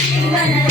शिवनाया